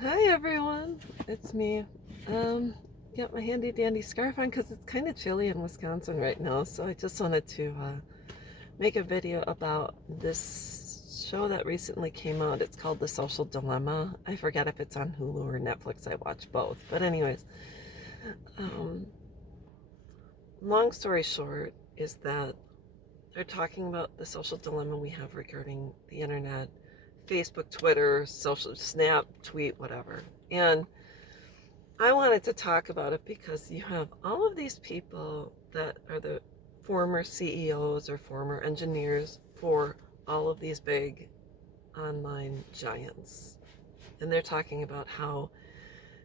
Hi everyone, it's me. Got my handy dandy scarf on because it's kind of chilly in Wisconsin right now, so I just wanted to make a video about this show that recently came out. It's called The Social Dilemma. I forget if it's on Hulu or Netflix. I watch both, but anyways, um, long story short is that they're talking about the social dilemma we have regarding the internet, Facebook, Twitter, social, Snap, tweet, whatever, and I wanted to talk about it because you have all of these people that are the former CEOs or former engineers for all of these big online giants. And they're talking about how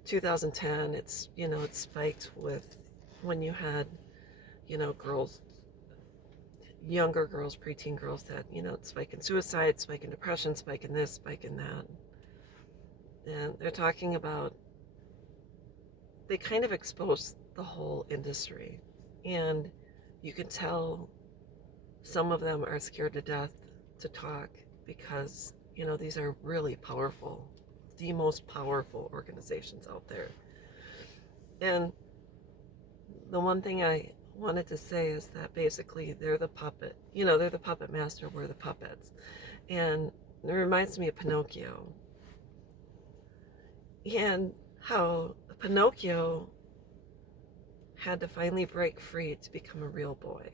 2010 it spiked with when you had, girls, younger girls, preteen girls that, spike in suicide, spike in depression, spike in this, spike in that. And they're talking about they kind of expose the whole industry. And you can tell some of them are scared to death to talk because, these are really powerful, the most powerful organizations out there. And the one thing I wanted to say is that basically they're the puppet, they're the puppet master, we're the puppets. And it reminds me of Pinocchio and how Pinocchio had to finally break free to become a real boy.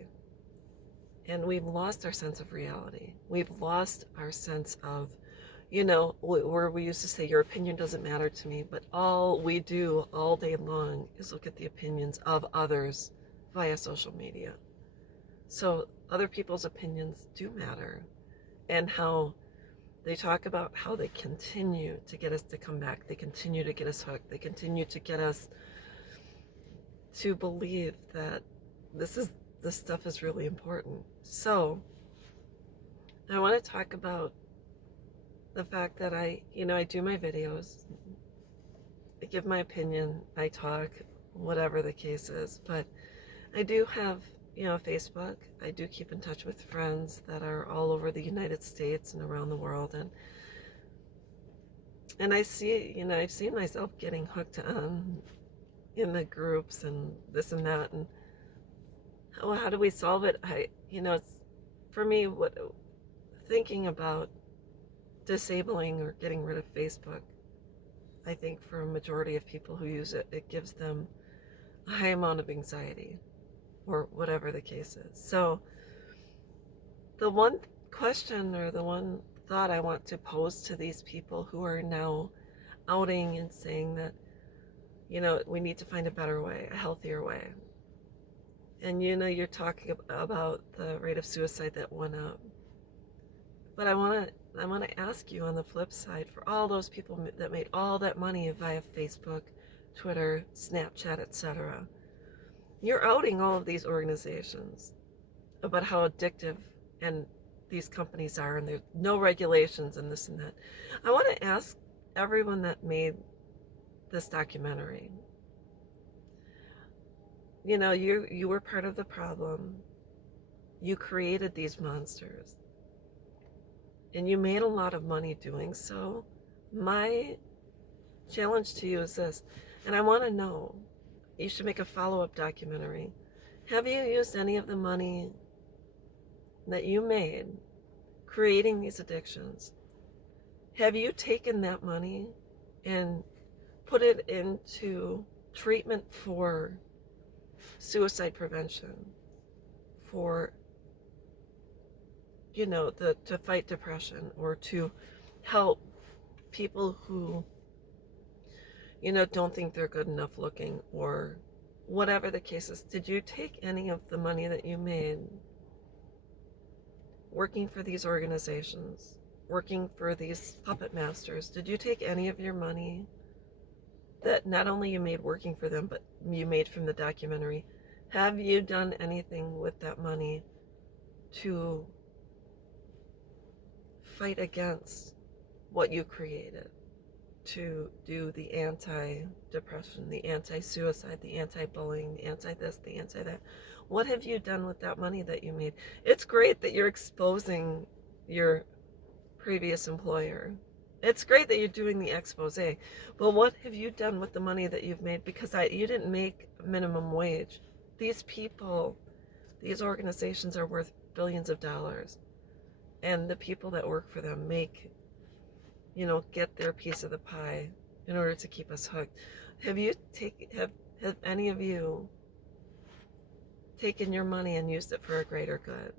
And we've lost our sense of reality. We've lost our sense of, where we used to say, your opinion doesn't matter to me, but all we do all day long is look at the opinions of others via social media. So other people's opinions do matter, and how they talk about how they continue to get us to come back. They continue to get us hooked. They continue to get us to believe that this stuff is really important. So I want to talk about the fact that I do my videos, I give my opinion, I talk, whatever the case is, but I do have, Facebook. I do keep in touch with friends that are all over the United States and around the world, and I see, I've seen myself getting hooked on in the groups and this and that, and how do we solve it? It's for me, what thinking about disabling or getting rid of Facebook, I think for a majority of people who use it, it gives them a high amount of anxiety or whatever the case is. So the one question or the one thought I want to pose to these people who are now outing and saying that, we need to find a better way, a healthier way. And you're talking about the rate of suicide that went up. But I want to ask you on the flip side, for all those people that made all that money via Facebook, Twitter, Snapchat, etc. You're outing all of these organizations about how addictive and these companies are, and there's no regulations and this and that. I want to ask everyone that made this documentary, you were part of the problem. You created these monsters and you made a lot of money doing so. My challenge to you is this, and I want to know, you should make a follow-up documentary. Have you used any of the money that you made creating these addictions? Have you taken that money and put it into treatment for suicide prevention, for to fight depression, or to help people who don't think they're good enough looking, or whatever the case is? Did you take any of the money that you made working for these organizations, working for these puppet masters? Did you take any of your money that not only you made working for them, but you made from the documentary? Have you done anything with that money to fight against what you created, to do the anti-depression, the anti-suicide, the anti-bullying, the anti-this, the anti-that? What have you done with that money that you made? It's great that you're exposing your previous employer, It's great that you're doing the expose, but what have you done with the money that you've made? Because you didn't make minimum wage. These people, these organizations are worth billions of dollars, and the people that work for them make, get their piece of the pie in order to keep us hooked. Have any of you taken your money and used it for a greater good?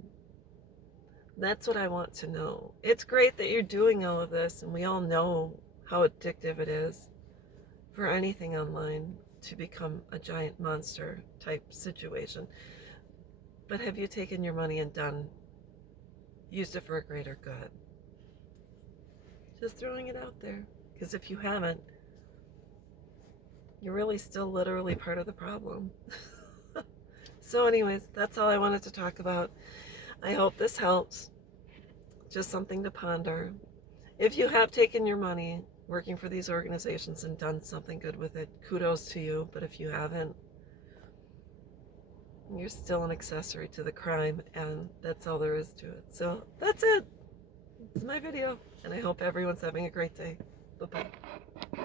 That's what I want to know. It's great that you're doing all of this, and we all know how addictive it is for anything online to become a giant monster type situation. But have you taken your money and used it for a greater good? Just throwing it out there. Because if you haven't, you're really still literally part of the problem. So anyways, that's all I wanted to talk about. I hope this helps. Just something to ponder. If you have taken your money working for these organizations and done something good with it, kudos to you. But if you haven't, you're still an accessory to the crime, and that's all there is to it. So that's it. It's my video, and I hope everyone's having a great day. Bye-bye.